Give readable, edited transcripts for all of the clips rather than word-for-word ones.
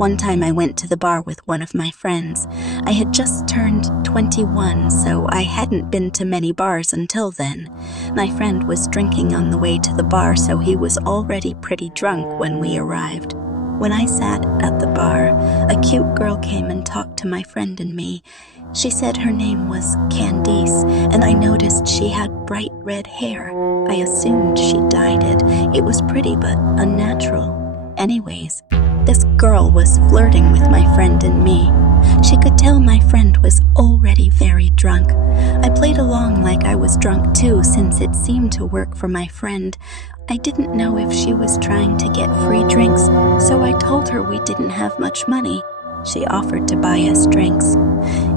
One time I went to the bar with one of my friends. I had just turned 21, so I hadn't been to many bars until then. My friend was drinking on the way to the bar, so he was already pretty drunk when we arrived. When I sat at the bar, a cute girl came and talked to my friend and me. She said her name was Candice, and I noticed she had bright red hair. I assumed she dyed it. It was pretty but unnatural. Anyways, this girl was flirting with my friend and me. She could tell my friend was already very drunk. I played along like I was drunk too, since it seemed to work for my friend. I didn't know if she was trying to get free drinks, so I told her we didn't have much money. She offered to buy us drinks.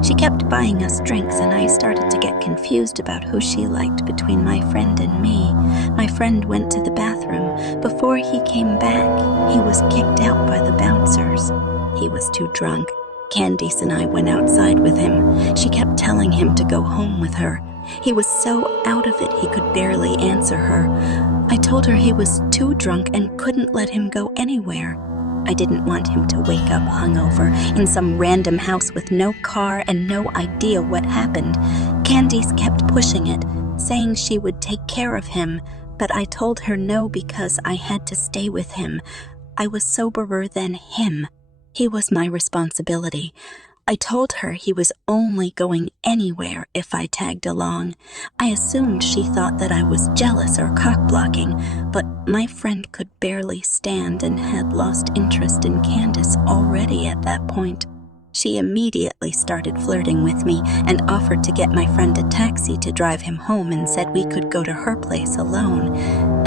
She kept buying us drinks, and I started to get confused about who she liked between my friend and me. My friend went to the bathroom. Before he came back, he was kicked out by the bouncers. He was too drunk. Candice and I went outside with him. She kept telling him to go home with her. He was so out of it he could barely answer her. I told her he was too drunk and couldn't let him go anywhere. I didn't want him to wake up hungover in some random house with no car and no idea what happened. Candice kept pushing it, saying she would take care of him, but I told her no because I had to stay with him. I was soberer than him. He was my responsibility. I told her he was only going anywhere if I tagged along. I assumed she thought that I was jealous or cock-blocking, but my friend could barely stand and had lost interest in Candice already at that point. She immediately started flirting with me and offered to get my friend a taxi to drive him home and said we could go to her place alone.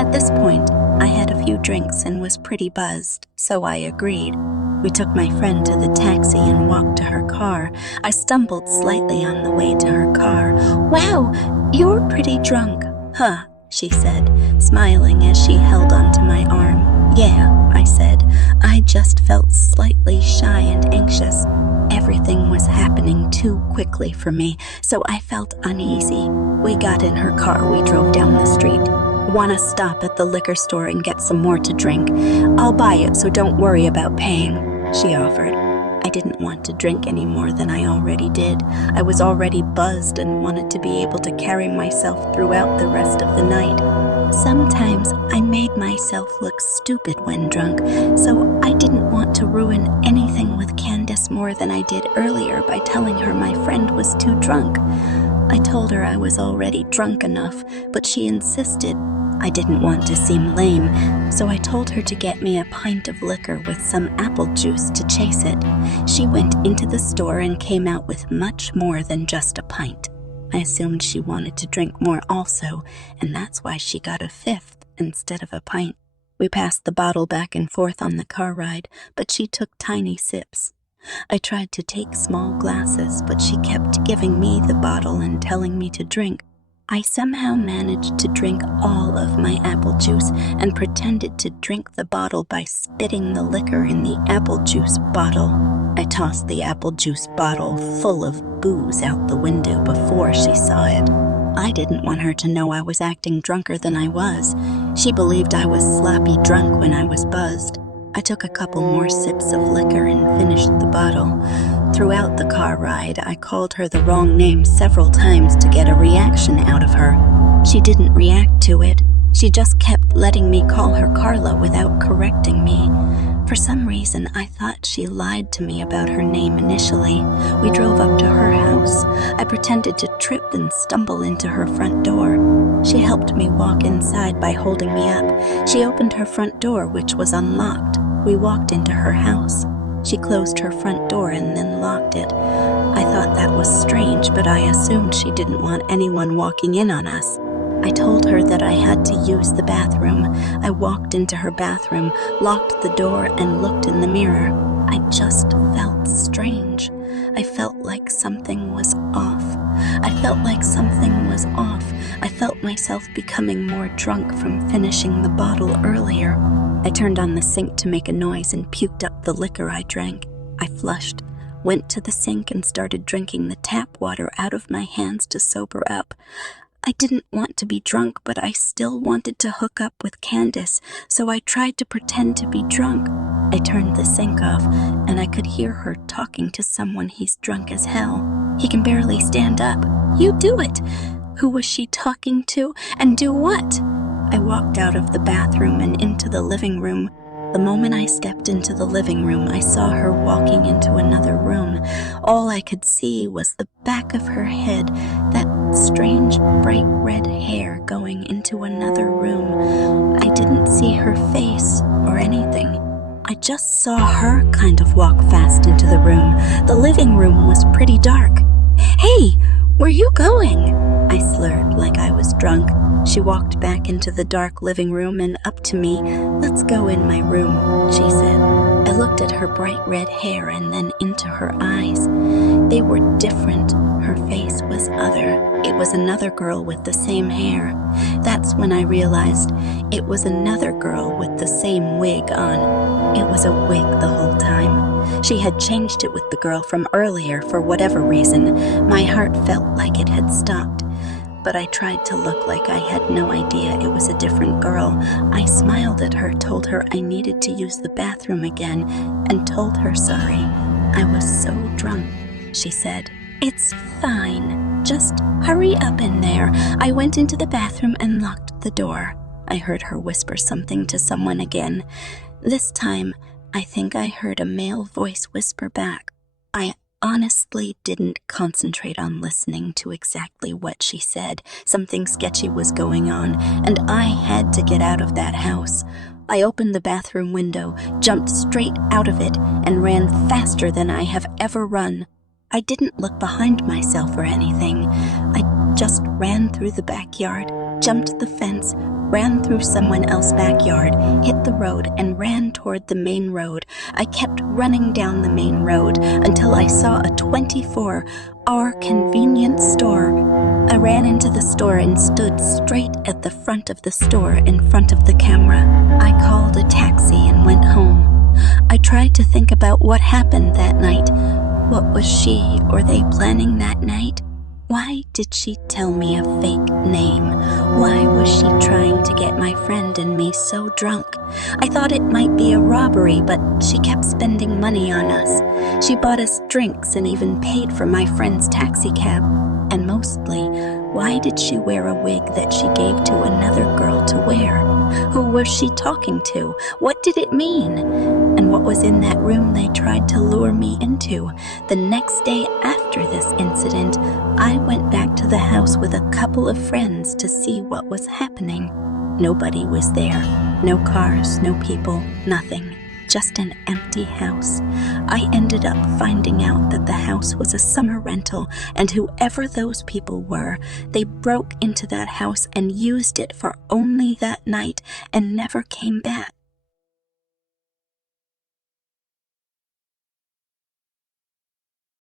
At this point, I had a few drinks and was pretty buzzed, so I agreed. We took my friend to the taxi and walked to her car. I stumbled slightly on the way to her car. "Wow, you're pretty drunk." "Huh," she said, smiling as she held onto my arm. "Yeah," I said. I just felt slightly shy and anxious. Everything was happening too quickly for me, so I felt uneasy. We got in her car. We drove down the street. "Wanna stop at the liquor store and get some more to drink? I'll buy it, so don't worry about paying," she offered. I didn't want to drink any more than I already did. I was already buzzed and wanted to be able to carry myself throughout the rest of the night. Sometimes I made myself look stupid when drunk, so I didn't want to ruin anything with Candice more than I did earlier by telling her my friend was too drunk. I told her I was already drunk enough, but she insisted. I didn't want to seem lame, so I told her to get me a pint of liquor with some apple juice to chase it. She went into the store and came out with much more than just a pint. I assumed she wanted to drink more also, and that's why she got a fifth instead of a pint. We passed the bottle back and forth on the car ride, but she took tiny sips. I tried to take small glasses, but she kept giving me the bottle and telling me to drink. I somehow managed to drink all of my apple juice and pretended to drink the bottle by spitting the liquor in the apple juice bottle. I tossed the apple juice bottle full of booze out the window before she saw it. I didn't want her to know I was acting drunker than I was. She believed I was sloppy drunk when I was buzzed. I took a couple more sips of liquor and finished the bottle. Throughout the car ride, I called her the wrong name several times to get a reaction out of her. She didn't react to it. She just kept letting me call her Carla without correcting me. For some reason, I thought she lied to me about her name initially. We drove up to her house. I pretended to trip and stumble into her front door. She helped me walk inside by holding me up. She opened her front door, which was unlocked. We walked into her house. She closed her front door and then locked it. I thought that was strange, but I assumed she didn't want anyone walking in on us. I told her that I had to use the bathroom. I walked into her bathroom, locked the door, and looked in the mirror. I just felt strange. I felt like something was off. I felt like something was off. I felt myself becoming more drunk from finishing the bottle earlier. I turned on the sink to make a noise and puked up the liquor I drank. I flushed, went to the sink, and started drinking the tap water out of my hands to sober up. I didn't want to be drunk, but I still wanted to hook up with Candice, so I tried to pretend to be drunk. I turned the sink off, and I could hear her talking to someone. He's drunk as hell. He can barely stand up. You do it! Who was she talking to, and do what? I walked out of the bathroom and into the living room. The moment I stepped into the living room, I saw her walking into another room. All I could see was the back of her head, that strange bright red hair going into another room. I didn't see her face or anything. I just saw her kind of walk fast into the room. The living room was pretty dark. Hey, where you going? I slurred like I was drunk. She walked back into the dark living room and up to me. Let's go in my room, she said. I looked at her bright red hair and then into her eyes. They were different. Her face was other. It was another girl with the same hair. That's when I realized it was another girl with the same wig on. It was a wig the whole time. She had changed it with the girl from earlier for whatever reason. My heart felt like it had stopped. But I tried to look like I had no idea it was a different girl. I smiled at her, told her I needed to use the bathroom again, and told her sorry. I was so drunk, she said. It's fine. Just hurry up in there. I went into the bathroom and locked the door. I heard her whisper something to someone again. This time, I think I heard a male voice whisper back. I honestly didn't concentrate on listening to exactly what she said. Something sketchy was going on, and I had to get out of that house. I opened the bathroom window, jumped straight out of it, and ran faster than I have ever run. I didn't look behind myself or anything. I just ran through the backyard, jumped the fence, ran through someone else's backyard, hit the road, and ran toward the main road. I kept running down the main road until I saw a 24-hour convenience store. I ran into the store and stood straight at the front of the store in front of the camera. I called a taxi and went home. I tried to think about what happened that night. What was she or they planning that night? Why did she tell me a fake name? Why was she trying to get my friend and me so drunk? I thought it might be a robbery, but she kept spending money on us. She bought us drinks and even paid for my friend's taxi cab. And mostly, why did she wear a wig that she gave to another girl to wear? Who was she talking to? What did it mean? And what was in that room they tried to lure me into? The next day after this incident, I went back to the house with a couple of friends to see what was happening. Nobody was there. No cars, no people, nothing. Just an empty house. I ended up finding out that the house was a summer rental, and whoever those people were, they broke into that house and used it for only that night and never came back.